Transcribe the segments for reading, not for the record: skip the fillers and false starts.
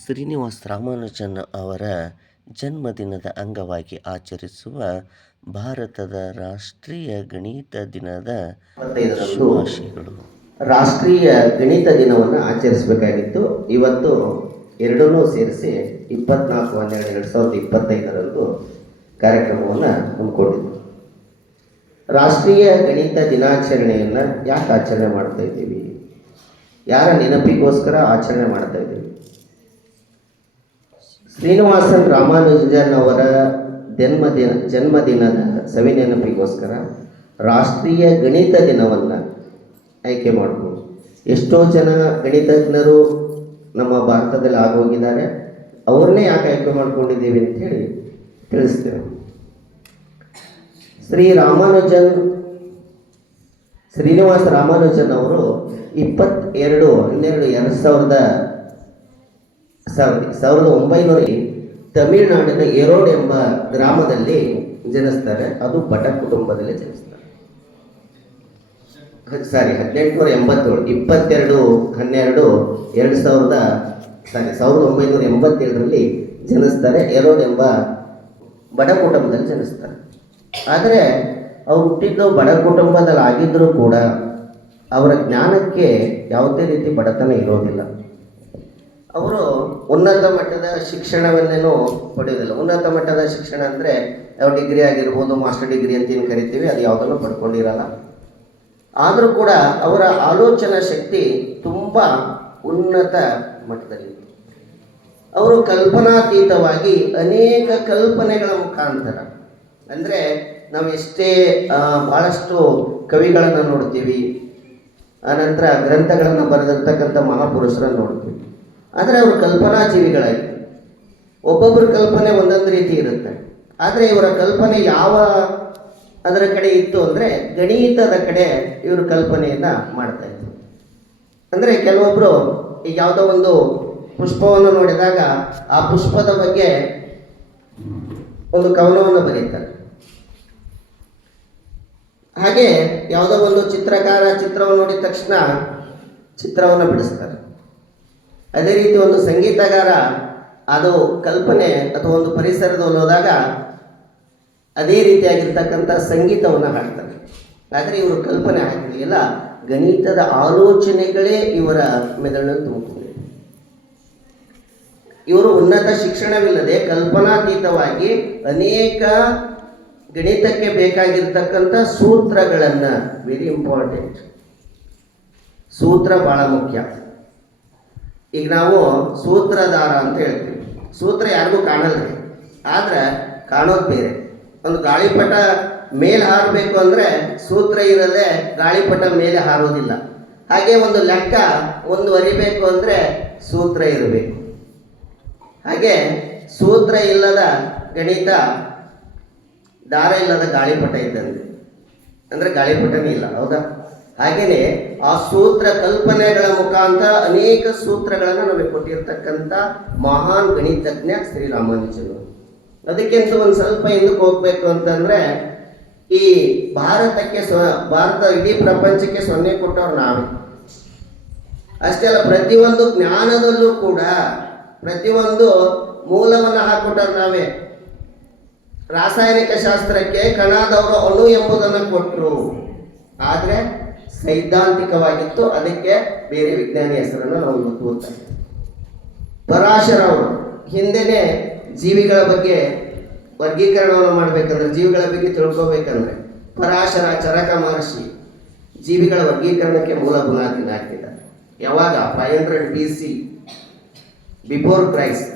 ಶ್ರೀನಿವಾಸ ರಾಮಾನುಜನ್ ಅವರ ಜನ್ಮದಿನದ ಅಂಗವಾಗಿ ಆಚರಿಸುವ ಭಾರತದ ರಾಷ್ಟ್ರೀಯ ಗಣಿತ ದಿನದ ಶುಭಾಶಯಗಳು. ರಾಷ್ಟ್ರೀಯ ಗಣಿತ ದಿನವನ್ನು ಆಚರಿಸಬೇಕಾಗಿತ್ತು. ಇವತ್ತು ಎರಡನ್ನೂ ಸೇರಿಸಿ 24/12/2025 ಕಾರ್ಯಕ್ರಮವನ್ನು ಹಮ್ಮಿಕೊಂಡಿದ್ದು. ರಾಷ್ಟ್ರೀಯ ಗಣಿತ ದಿನಾಚರಣೆಯನ್ನು ಯಾಕೆ ಆಚರಣೆ ಮಾಡ್ತಾ ಇದ್ದೀವಿ? ಯಾರ ನೆನಪಿಗೋಸ್ಕರ ಆಚರಣೆ ಮಾಡ್ತಾ ಇದ್ದೀವಿ? ಶ್ರೀನಿವಾಸನ್ ರಾಮಾನುಜನ್ ಅವರ ಜನ್ಮದಿನದ ಸವಿ ನೆನಪಿಗೋಸ್ಕರ ರಾಷ್ಟ್ರೀಯ ಗಣಿತ ದಿನವನ್ನು ಆಯ್ಕೆ ಮಾಡ್ಬೋದು. ಎಷ್ಟೋ ಜನ ಗಣಿತಜ್ಞರು ನಮ್ಮ ಭಾರತದಲ್ಲಿ ಆಗೋಗಿದ್ದಾರೆ. ಅವ್ರನ್ನೇ ಯಾಕೆ ಆಯ್ಕೆ ಮಾಡ್ಕೊಂಡಿದ್ದೀವಿ ಅಂಥೇಳಿ ತಿಳಿಸ್ತೇವೆ. ಶ್ರೀನಿವಾಸ ರಾಮಾನುಜನ್ ಅವರು 1900 ತಮಿಳುನಾಡಿನ ಎರೋಡ್ ಎಂಬ ಗ್ರಾಮದಲ್ಲಿ ಜನಿಸ್ತಾರೆ. ಅದು ಬಡ ಕುಟುಂಬದಲ್ಲಿ ಜನಿಸ್ತಾರೆ. 1987ರಲ್ಲಿ ಜನಿಸ್ತಾರೆ. ಎರೋಡ್ ಎಂಬ ಬಡ ಕುಟುಂಬದಲ್ಲಿ ಜನಿಸ್ತಾರೆ. ಆದರೆ ಅವರು ಹುಟ್ಟಿದ್ದು ಬಡ ಕುಟುಂಬದಲ್ಲಿ ಆಗಿದ್ದರೂ ಕೂಡ ಅವರ ಜ್ಞಾನಕ್ಕೆ ಯಾವುದೇ ರೀತಿ ಬಡತನ ಇರೋದಿಲ್ಲ. ಅವರು ಉನ್ನತ ಮಟ್ಟದ ಶಿಕ್ಷಣವನ್ನೇನು ಪಡೆಯೋದಿಲ್ಲ. ಉನ್ನತ ಮಟ್ಟದ ಶಿಕ್ಷಣ ಅಂದರೆ ಯಾವ ಡಿಗ್ರಿ ಆಗಿರ್ಬೋದು, ಮಾಸ್ಟರ್ ಡಿಗ್ರಿ ಅಂತ ಏನು ಕರಿತೀವಿ, ಅದು ಯಾವುದನ್ನು ಪಡ್ಕೊಂಡಿರಲ್ಲ. ಆದರೂ ಕೂಡ ಅವರ ಆಲೋಚನಾ ಶಕ್ತಿ ತುಂಬ ಉನ್ನತ ಮಟ್ಟದಲ್ಲಿ. ಅವರು ಕಲ್ಪನಾತೀತವಾಗಿ ಅನೇಕ ಕಲ್ಪನೆಗಳ ಮುಖಾಂತರ, ಅಂದರೆ ನಾವು ಎಷ್ಟೇ ಭಾಳಷ್ಟು ಕವಿಗಳನ್ನು ನೋಡ್ತೀವಿ, ಆನಂತರ ಗ್ರಂಥಗಳನ್ನು ಬರೆದಿರ್ತಕ್ಕಂಥ ಮಹಾಪುರುಷರನ್ನು ನೋಡ್ತೀವಿ. ಆದರೆ ಅವರು ಕಲ್ಪನಾ ಜೀವಿಗಳಾಗಿ, ಒಬ್ಬೊಬ್ಬರ ಕಲ್ಪನೆ ಒಂದೊಂದು ರೀತಿ ಇರುತ್ತೆ. ಆದರೆ ಇವರ ಕಲ್ಪನೆ ಅದರ ಕಡೆ ಇತ್ತು ಅಂದರೆ ಗಣಿತದ ಕಡೆ ಇವರು ಕಲ್ಪನೆಯನ್ನು ಮಾಡ್ತಾಯಿದ್ರು. ಅಂದರೆ ಕೆಲವೊಬ್ಬರು ಈಗ ಯಾವುದೋ ಒಂದು ಪುಷ್ಪವನ್ನು ನೋಡಿದಾಗ ಆ ಪುಷ್ಪದ ಬಗ್ಗೆ ಒಂದು ಕವನವನ್ನು ಬರೀತಾರೆ. ಹಾಗೆ ಯಾವುದೋ ಒಂದು ಚಿತ್ರಕಾರ ಚಿತ್ರವನ್ನು ನೋಡಿದ ತಕ್ಷಣ ಚಿತ್ರವನ್ನು ಬಿಡಿಸ್ತಾರೆ. ಅದೇ ರೀತಿ ಒಂದು ಸಂಗೀತಗಾರ ಅದು ಕಲ್ಪನೆ ಅಥವಾ ಒಂದು ಪರಿಸರದಲ್ಲಿ ಹೋದಾಗ ಅದೇ ರೀತಿಯಾಗಿರ್ತಕ್ಕಂಥ ಸಂಗೀತವನ್ನು ಹಾಡ್ತಾರೆ. ಆದರೆ ಇವರು ಕಲ್ಪನೆ ಹಾಕಿರಲಿಲ್ಲ. ಗಣಿತದ ಆಲೋಚನೆಗಳೇ ಇವರ ಮೆದುಳನ್ನು ತುಂಬಿಕೊಂಡಿದೆ. ಇವರು ಉನ್ನತ ಶಿಕ್ಷಣವಿಲ್ಲದೆ ಕಲ್ಪನಾತೀತವಾಗಿ ಅನೇಕ ಗಣಿತಕ್ಕೆ ಬೇಕಾಗಿರ್ತಕ್ಕಂಥ ಸೂತ್ರಗಳನ್ನು, ವೆರಿ ಇಂಪಾರ್ಟೆಂಟ್, ಸೂತ್ರ ಭಾಳ ಮುಖ್ಯ. ಈಗ ನಾವು ಸೂತ್ರಧಾರ ಅಂತ ಹೇಳ್ತೀವಿ. ಸೂತ್ರ ಯಾರಿಗೂ ಕಾಣಲ್ಲ, ಆದರೆ ಕಾಣೋದು ಬೇರೆ. ಒಂದು ಗಾಳಿಪಟ ಮೇಲೆ ಹಾರಬೇಕು ಅಂದರೆ ಸೂತ್ರ ಇರದೆ ಗಾಳಿಪಟ ಮೇಲೆ ಹಾರೋದಿಲ್ಲ. ಹಾಗೆ ಒಂದು ಲೆಕ್ಕ ಮುಂದುವರಿಬೇಕು ಅಂದರೆ ಸೂತ್ರ ಇರಬೇಕು. ಹಾಗೆ ಸೂತ್ರ ಇಲ್ಲದ ಗಣಿತ ದಾರ ಇಲ್ಲದ ಗಾಳಿಪಟ ಇದ್ದಂತೆ, ಅಂದರೆ ಗಾಳಿಪಟನೇ ಇಲ್ಲ, ಹೌದಾ? ಹಾಗೆಯೇ ಆ ಸೂತ್ರ ಕಲ್ಪನೆಗಳ ಮುಖಾಂತರ ಅನೇಕ ಸೂತ್ರಗಳನ್ನು ನಮಗೆ ಕೊಟ್ಟಿರ್ತಕ್ಕಂಥ ಮಹಾನ್ ಗಣಿತಜ್ಞ ಶ್ರೀರಾಮಾನುಜರು. ಅದಕ್ಕಿಂತ ಒಂದು ಸ್ವಲ್ಪ ಹಿಂದಕ್ಕೆ ಹೋಗ್ಬೇಕು ಅಂತಂದರೆ, ಈ ಭಾರತ ಇಡೀ ಪ್ರಪಂಚಕ್ಕೆ 0 ಕೊಟ್ಟವ್ರು ನಾವೇ. ಅಷ್ಟೇ ಅಲ್ಲ, ಪ್ರತಿಯೊಂದು ಜ್ಞಾನದಲ್ಲೂ ಕೂಡ ಪ್ರತಿಯೊಂದು ಮೂಲವನ್ನು ಹಾಕಿಕೊಟ್ಟವ್ರು ನಾವೇ. ರಾಸಾಯನಿಕ ಶಾಸ್ತ್ರಕ್ಕೆ ಕಣದವರು ಅಣು ಎಂಬುದನ್ನು ಕೊಟ್ಟರು, ಆದರೆ ಸೈದ್ಧಾಂತಿಕವಾಗಿತ್ತು. ಅದಕ್ಕೆ ಬೇರೆ ವಿಜ್ಞಾನಿ ಹೆಸರನ್ನು ನಾವು ಕೂರ್ತಾರೆ. ಪರಾಶರವರು ಹಿಂದೆನೇ ಜೀವಿಗಳ ಬಗ್ಗೆ ವರ್ಗೀಕರಣವನ್ನು ಮಾಡಬೇಕಂದ್ರೆ, ಜೀವಿಗಳ ಬಗ್ಗೆ ತಿಳ್ಕೋಬೇಕಂದ್ರೆ ಪರಾಶರ, ಚರಕ ಮಹರ್ಷಿ ಜೀವಿಗಳ ವರ್ಗೀಕರಣಕ್ಕೆ ಮೂಲ ಬುನಾದಿನ ಹಾಕಿದ್ದಾರೆ. ಯಾವಾಗ? 500 BC, ಬಿಫೋರ್ ಕ್ರೈಸ್ಟ್.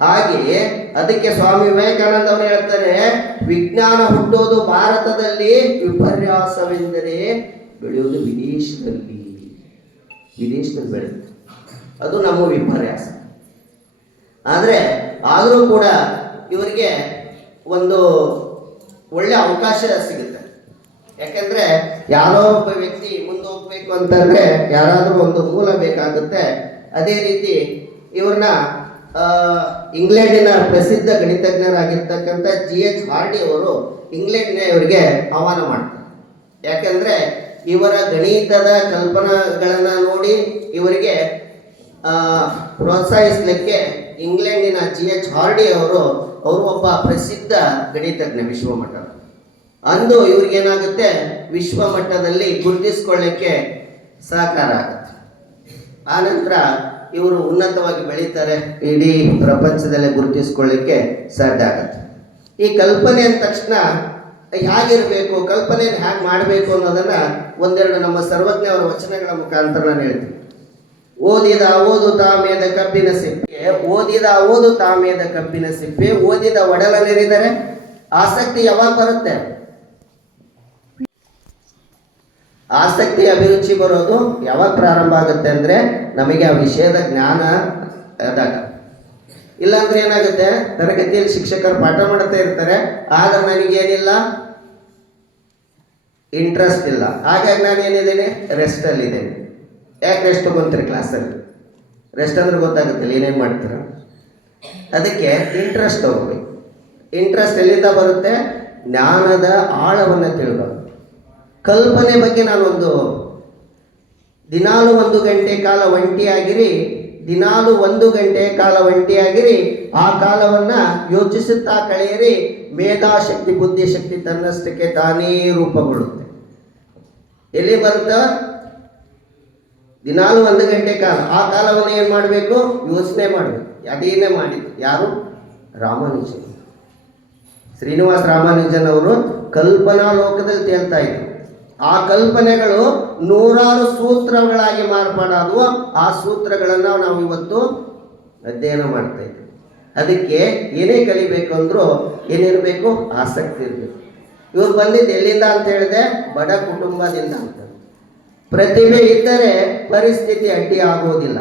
ಹಾಗೆಯೇ ಅದಕ್ಕೆ ಸ್ವಾಮಿ ವಿವೇಕಾನಂದ ಅವರು ಹೇಳ್ತಾರೆ, ವಿಜ್ಞಾನ ಹುಟ್ಟೋದು ಭಾರತದಲ್ಲಿ, ವಿಪರ್ಯಾಸವೆಂದರೆ ಬೆಳೆಯೋದು ವಿದೇಶದಲ್ಲಿ ಬೆಳೆಯುತ್ತೆ. ಅದು ನಮ್ಮ ವಿಪರ್ಯಾಸ. ಆದರೆ ಆದರೂ ಕೂಡ ಇವರಿಗೆ ಒಂದು ಒಳ್ಳೆ ಅವಕಾಶ ಸಿಗುತ್ತೆ. ಯಾಕೆಂದರೆ ಯಾರೋ ಒಬ್ಬ ವ್ಯಕ್ತಿ ಮುಂದೆ ಹೋಗ್ಬೇಕು ಅಂತಂದರೆ ಯಾರಾದರೂ ಒಂದು ಮೂಲ ಬೇಕಾಗುತ್ತೆ. ಅದೇ ರೀತಿ ಇವ್ರನ್ನ ಇಂಗ್ಲೆಂಡಿನ ಪ್ರಸಿದ್ಧ ಗಣಿತಜ್ಞರಾಗಿರ್ತಕ್ಕಂಥ GH ಹಾರ್ಡಿ ಅವರು ಇಂಗ್ಲೆಂಡ್ನ ಇವರಿಗೆ ಆಹ್ವಾನ ಮಾಡ್ತಾರೆ. ಯಾಕೆಂದರೆ ಇವರ ಗಣಿತದ ಕಲ್ಪನೆಗಳನ್ನು ನೋಡಿ ಇವರಿಗೆ ಪ್ರೋತ್ಸಾಹಿಸಲಿಕ್ಕೆ ಇಂಗ್ಲೆಂಡಿನ GH ಹಾರ್ಡಿ ಅವರು ಒಬ್ಬ ಪ್ರಸಿದ್ಧ ಗಣಿತಜ್ಞ ವಿಶ್ವಮಟ್ಟದ. ಅಂದು ಇವ್ರಿಗೇನಾಗುತ್ತೆ, ವಿಶ್ವಮಟ್ಟದಲ್ಲಿ ಗುರುತಿಸ್ಕೊಳ್ಳಿಕ್ಕೆ ಸಹಕಾರ ಆಗುತ್ತೆ. ಆನಂತರ ಇವರು ಉನ್ನತವಾಗಿ ಬೆಳೀತಾರೆ, ಇಡೀ ಪ್ರಪಂಚದಲ್ಲೇ ಗುರುತಿಸ್ಕೊಳ್ಳಿಕ್ಕೆ ಸಾಧ್ಯ ಆಗುತ್ತೆ. ಈ ಕಲ್ಪನೆ ಅಂದ ತಕ್ಷಣ ಹೇಗಿರಬೇಕು, ಕಲ್ಪನೆಯನ್ನು ಹೇಗೆ ಮಾಡಬೇಕು ಅನ್ನೋದನ್ನು ಒಂದೆರಡು ನಮ್ಮ ಸರ್ವಜ್ಞ ಅವರ ವಚನಗಳ ಮುಖಾಂತರ ನಾನು ಹೇಳ್ತೀನಿ. ಓದಿದ ಓದು ತಾಮೇದ ಕಬ್ಬಿನ ಸಿಪ್ಪೆ, ಓದಿದ ಓದು ತಾಮೇದ ಕಬ್ಬಿನ ಸಿಪ್ಪೆ, ಓದಿದ ಒಡಲ ನೆರೆದರೆ ಆಸಕ್ತಿ ಯಾವಾಗ ಬರುತ್ತೆ? ಆಸಕ್ತಿ ಅಭಿರುಚಿ ಬರೋದು ಯಾವಾಗ ಪ್ರಾರಂಭ ಆಗುತ್ತೆ ಅಂದರೆ ನಮಗೆ ಆ ವಿಷಯದ ಜ್ಞಾನ ಆದಾಗ. ಇಲ್ಲಾಂದ್ರೆ ಏನಾಗುತ್ತೆ, ತರಗತಿಯಲ್ಲಿ ಶಿಕ್ಷಕರು ಪಾಠ ಮಾಡ್ತಾ ಇರ್ತಾರೆ, ಆದ್ರೆ ನನಗೇನಿಲ್ಲ, ಇಂಟ್ರೆಸ್ಟ್ ಇಲ್ಲ. ಹಾಗಾಗಿ ನಾನು ಏನಿದ್ದೇನೆ, ರೆಸ್ಟಲ್ಲಿದ್ದೇನೆ. ಯಾಕೆ ರೆಸ್ಟ್ ತಗೊಂತೀರಿ ಕ್ಲಾಸಲ್ಲಿ? ರೆಸ್ಟ್ ಅಂದ್ರೆ ಗೊತ್ತಾಗುತ್ತಿಲ್ಲ ಏನೇನು ಮಾಡ್ತೀರ. ಅದಕ್ಕೆ ಇಂಟ್ರೆಸ್ಟ್ ತಗೋಬೇಕು. ಇಂಟ್ರೆಸ್ಟ್ ಎಲ್ಲಿಂದ ಬರುತ್ತೆ? ಜ್ಞಾನದ ಆಳವನ್ನು ತಿಳ್ಬೇಕು. ಕಲ್ಪನೆ ಬಗ್ಗೆ ನಾನೊಂದು ದಿನಾಲು 1 ಗಂಟೆ ಕಾಲ ಒಂಟಿಯಾಗಿರಿ, ದಿನಾಲು 1 ಗಂಟೆ ಕಾಲ ಒಂಟಿಯಾಗಿರಿ, ಆ ಕಾಲವನ್ನು ಯೋಚಿಸುತ್ತಾ ಕಳೆಯಿರಿ, ಮೇಧಾಶಕ್ತಿ ಬುದ್ಧಿಶಕ್ತಿ ತನ್ನಷ್ಟಕ್ಕೆ ತಾನೇ ರೂಪುಗೊಳ್ಳುತ್ತೆ. ಎಲ್ಲಿ ಬರುತ್ತಾ? ದಿನಾಲು 1 ಗಂಟೆ ಕಾಲ. ಆ ಕಾಲವನ್ನು ಏನು ಮಾಡಬೇಕು? ಯೋಚನೆ ಮಾಡಬೇಕು. ಅದೇನೇ ಮಾಡಿದ್ದು ಯಾರು? ರಾಮಾನುಜನ್. ಶ್ರೀನಿವಾಸ ರಾಮಾನುಜನ್ ಅವರು ಕಲ್ಪನಾ ಲೋಕದಲ್ಲಿ ತೇಲ್ತಾ ಇದ್ರು. ಆ ಕಲ್ಪನೆಗಳು ನೂರಾರು ಸೂತ್ರಗಳಾಗಿ ಮಾರ್ಪಾಡಾದವು. ಆ ಸೂತ್ರಗಳನ್ನು ನಾವು ಇವತ್ತು ಅಧ್ಯಯನ ಮಾಡ್ತಾ ಇದ್ದೀವಿ. ಅದಕ್ಕೆ ಏನೇ ಕಲಿಬೇಕು ಅಂದರೂ ಏನಿರಬೇಕು? ಆಸಕ್ತಿ ಇರಬೇಕು. ಇವ್ರು ಬಂದಿದ್ದು ಎಲ್ಲಿಂದ ಅಂತ ಹೇಳಿದೆ? ಬಡ ಕುಟುಂಬದಿಂದ ಅಂತ. ಪ್ರತಿಭೆ ಇದ್ದರೆ ಪರಿಸ್ಥಿತಿ ಅಡ್ಡಿ ಆಗೋದಿಲ್ಲ.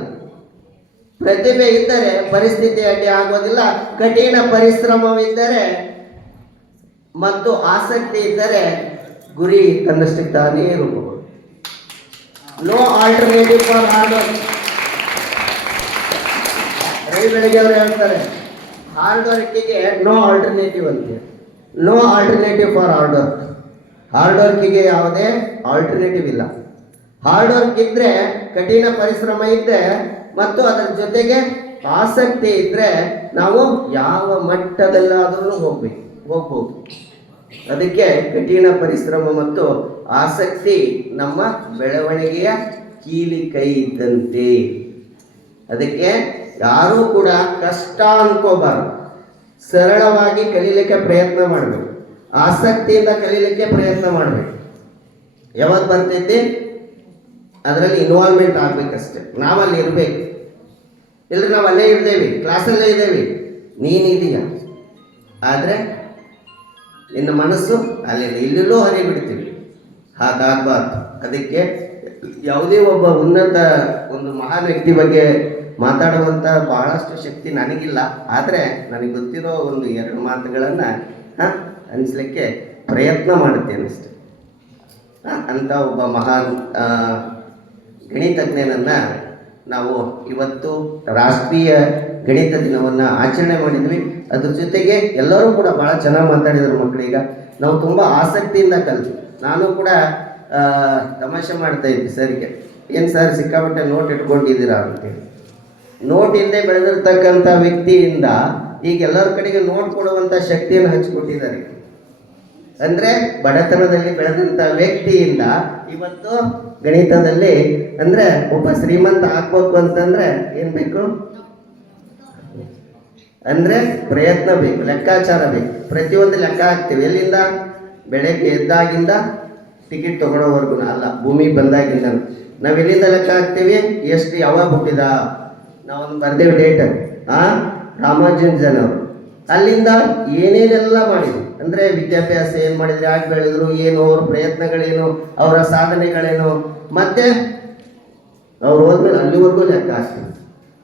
ಪ್ರತಿಭೆ ಇದ್ದರೆ ಪರಿಸ್ಥಿತಿ ಅಡ್ಡಿ ಆಗೋದಿಲ್ಲ. ಕಠಿಣ ಪರಿಶ್ರಮವಿದ್ದರೆ ಮತ್ತು ಆಸಕ್ತಿ ಇದ್ದರೆ ಗುರಿ ತನ್ನಷ್ಟಕ್ಕೆ ತಾನೇ ರೂಪುಗಳು. No alternative for hard work. Ravi Belagere ಅವರು ಹೇಳ್ತಾರೆ, ಹಾರ್ಡ್ ವರ್ಕಿಗೆ ನೋ ಆಲ್ಟರ್ನೇಟಿವ್ ಅಂತ. No alternative for hard work. Hard ವರ್ಕಿಗೆ ಯಾವುದೇ ಆಲ್ಟರ್ನೇಟಿವ್ ಇಲ್ಲ. ಹಾರ್ಡ್ ವರ್ಕ್ ಇದ್ದರೆ, ಕಠಿಣ ಪರಿಶ್ರಮ ಇದ್ದರೆ ಮತ್ತು ಅದರ ಜೊತೆಗೆ ಆಸಕ್ತಿ ಇದ್ದರೆ ನಾವು ಯಾವ ಮಟ್ಟದಲ್ಲಾದರೂ ಹೋಗ್ಬೋದು. ಅದಕ್ಕೆ ಕಠಿಣ ಪರಿಶ್ರಮ ಮತ್ತು ಆಸಕ್ತಿ ನಮ್ಮ ಬೆಳವಣಿಗೆಯ ಕೀಲಿ ಕೈ ಇದ್ದಂತೆ. ಅದಕ್ಕೆ ಯಾರೂ ಕೂಡ ಕಷ್ಟ ಅನ್ಕೋಬಾರ್ದು. ಸರಳವಾಗಿ ಕಲೀಲಿಕ್ಕೆ ಪ್ರಯತ್ನ ಮಾಡಬೇಕು. ಆಸಕ್ತಿಯಿಂದ ಕಲೀಲಿಕ್ಕೆ ಪ್ರಯತ್ನ ಮಾಡಬೇಕು. ಯಾವಾಗ ಬರ್ತೈತಿ? ಅದರಲ್ಲಿ ಇನ್ವಾಲ್ವ್ಮೆಂಟ್ ಆಗಬೇಕಷ್ಟೆ. ನಾವಲ್ಲಿ ಇರಬೇಕು. ಇಲ್ಲದ್ರೆ ನಾವು ಅಲ್ಲೇ ಇದ್ದೇವೆ, ಕ್ಲಾಸಲ್ಲೇ ಇದ್ದೇವೆ, ನೀನಿದೆಯಾ, ಆದರೆ ನಿನ್ನ ಮನಸ್ಸು ಅಲ್ಲಿಂದ ಇಲ್ಲೆಲ್ಲೋ ಹರಿಬಿಡ್ತೀವಿ. ಹಾಗಾಗಬಾರ್ದು. ಅದಕ್ಕೆ ಯಾವುದೇ ಒಬ್ಬ ಉನ್ನತ ಒಂದು ಮಹಾನ್ ವ್ಯಕ್ತಿ ಬಗ್ಗೆ ಮಾತಾಡುವಂಥ ಬಹಳಷ್ಟು ಶಕ್ತಿ ನನಗಿಲ್ಲ. ಆದರೆ ನನಗೆ ಗೊತ್ತಿರೋ 1-2 ಮಾತುಗಳನ್ನು ಅನಿಸ್ಲಿಕ್ಕೆ ಪ್ರಯತ್ನ ಮಾಡುತ್ತೇನೆ ಅಷ್ಟೆ. ಅಂಥ ಒಬ್ಬ ಮಹಾನ್ ಗಣಿತಜ್ಞನನ್ನು ನಾವು ಇವತ್ತು ರಾಷ್ಟ್ರೀಯ ಗಣಿತ ದಿನವನ್ನು ಆಚರಣೆ ಮಾಡಿದ್ವಿ. ಅದ್ರ ಜೊತೆಗೆ ಎಲ್ಲರೂ ಕೂಡ ಭಾಳ ಚೆನ್ನಾಗಿ ಮಾತಾಡಿದರು ಮಕ್ಕಳೀಗ. ನಾವು ತುಂಬ ಆಸಕ್ತಿಯಿಂದ ಕಲಿತು. ನಾನು ಕೂಡ ತಮಾಷೆ ಮಾಡ್ತಾ ಇದ್ದೆ ಸರಿಗೆ, ಏನು ಸರ್ ಸಿಕ್ಕಾಪಟ್ಟೆ ನೋಟ್ ಇಟ್ಕೊಂಡಿದ್ದೀರಾ ಅಂತೇಳಿ. ನೋಟ್ ಇಲ್ಲದೆ ಬೆಳೆದಿರ್ತಕ್ಕಂಥ ವ್ಯಕ್ತಿಯಿಂದ ಈಗ ಎಲ್ಲರ ಕಡೆಗೆ ನೋಟ್ ಕೊಡುವಂಥ ಶಕ್ತಿಯನ್ನು ಹಂಚಿಕೊಟ್ಟಿದ್ದಾರೆ. ಅಂದರೆ ಬಡತನದಲ್ಲಿ ಬೆಳೆದಂಥ ವ್ಯಕ್ತಿಯಿಂದ ಇವತ್ತು ಗಣಿತದಲ್ಲಿ ಅಂದರೆ ಒಬ್ಬ ಶ್ರೀಮಂತ ಆಗ್ಬೇಕು ಅಂತಂದರೆ ಏನು ಬೇಕು? ಅಂದರೆ ಪ್ರಯತ್ನ ಬೇಕು, ಲೆಕ್ಕಾಚಾರ ಬೇಕು. ಪ್ರತಿಯೊಂದು ಲೆಕ್ಕ ಹಾಕ್ತೀವಿ. ಎಲ್ಲಿಂದ? ಬೆಳಗ್ಗೆ ಎದ್ದಾಗಿಂದ ಟಿಕೆಟ್ ತೊಗೊಳೋವರೆಗೂ ಅಲ್ಲ, ಭೂಮಿ ಬಂದಾಗಿಂದ ನಾವು ಎಲ್ಲಿಂದ ಲೆಕ್ಕ ಹಾಕ್ತೀವಿ? ಎಷ್ಟು ಯಾವಾಗ ಹುಟ್ಟಿದ? ನಾವೊಂದು ಬರ್ದೇವೆ ಡೇಟ್, ರಾಮಾನುಜನ್ ಅವರು ಅಲ್ಲಿಂದ ಏನೇನೆಲ್ಲ ಮಾಡಿದ್ರು. ಅಂದರೆ ವಿದ್ಯಾಭ್ಯಾಸ ಏನು ಮಾಡಿದ್ರು, ಯಾಕೆ ಬೆಳೆದ್ರು, ಏನು ಅವ್ರ ಪ್ರಯತ್ನಗಳೇನು, ಅವರ ಸಾಧನೆಗಳೇನು, ಮತ್ತೆ ಅವ್ರು ಹೋದ್ಮೇಲೆ ಅಲ್ಲಿವರೆಗೂ ಲೆಕ್ಕ ಹಾಕ್ತೀವಿ.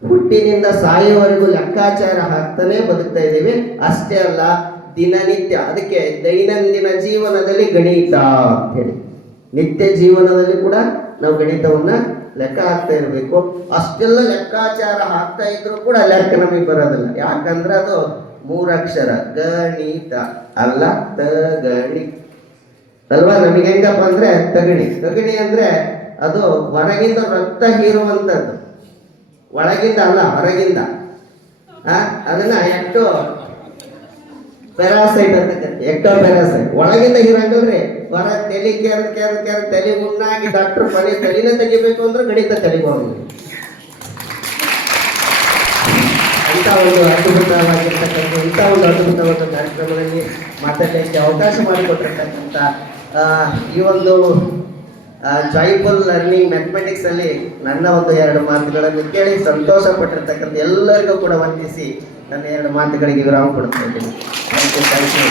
ಹುಟ್ಟಿನಿಂದ ಸಾಯುವವರೆಗೂ ಲೆಕ್ಕಾಚಾರ ಹಾಕ್ತಾನೆ ಬದುಕ್ತಾ ಇದ್ದೀವಿ. ಅಷ್ಟೇ ಅಲ್ಲ, ದಿನನಿತ್ಯ. ಅದಕ್ಕೆ ದೈನಂದಿನ ಜೀವನದಲ್ಲಿ ಗಣಿತ ಅಂತ ಹೇಳಿ, ನಿತ್ಯ ಜೀವನದಲ್ಲಿ ಕೂಡ ನಾವು ಗಣಿತವನ್ನು ಲೆಕ್ಕ ಹಾಕ್ತಾ ಇರಬೇಕು. ಅಷ್ಟೆಲ್ಲ ಲೆಕ್ಕಾಚಾರ ಹಾಕ್ತಾ ಇದ್ರು ಕೂಡ ಲೆಕ್ಕ ನಮಗೆ ಬರೋದಿಲ್ಲ. ಯಾಕಂದ್ರೆ ಅದು 3 ಅಕ್ಷರ, ಗಣಿತ ಅಲ್ಲ ತಗಣಿ ಅಲ್ವಾ? ನಮಗೆ ಹೆಂಗಪ್ಪ ಅಂದರೆ ತಗಣಿ. ತಗಣಿ ಅಂದರೆ ಅದು ಹೊರಗಿಂದ ರಕ್ತ ಹೀರುವಂಥದ್ದು. ಒಳಗಿಂದ ಅಲ್ಲ, ಹೊರಗಿಂದ. ಅದನ್ನ ಪ್ಯಾರಾಸೈಟ್ ಅಂತ ಎಕ್ಟೋ ಪ್ಯಾರಾಸೈಟ್. ಒಳಗಿಂದ ಹೀರಂಗಲ್ರಿ, ಹೊರ ತಲೆ ಕೆರ ತಲೆ ಮುನ್ನಾಗಿ ಡಾಕ್ಟರ್ ಮನೆ ತಲೆನ ತೆಗಿಬೇಕು ಅಂದ್ರೆ ಗಣಿತ ತಲೆಗೆ ಹೋಗಿ ಇಂಥ ಒಂದು ಅದ್ಭುತವಾಗಿರ್ತಕ್ಕಂಥ ಅದ್ಭುತವಾದ ಕಾರ್ಯಕ್ರಮದಲ್ಲಿ ಮಾತಾಡಲಿಕ್ಕೆ ಅವಕಾಶ ಮಾಡಿಕೊಟ್ಟಿರ್ತಕ್ಕಂಥ ಈ ಒಂದು ಜಾಯ್ಫುಲ್ ಲರ್ನಿಂಗ್ ಮ್ಯಾಥಮೆಟಿಕ್ಸ್ ಅಲ್ಲಿ ನನ್ನ ಒಂದು 2 ಮಾತುಗಳನ್ನು ಕೇಳಿ ಸಂತೋಷ ಪಟ್ಟಿರ್ತಕ್ಕಂಥ ಎಲ್ಲರಿಗೂ ಕೂಡ ವಂದಿಸಿ ನನ್ನ 2 ಮಾತುಗಳಿಗೆ ವಿರಾಮ ಕೊಡ್ತಾ ಇದ್ದೀನಿ. Thank you.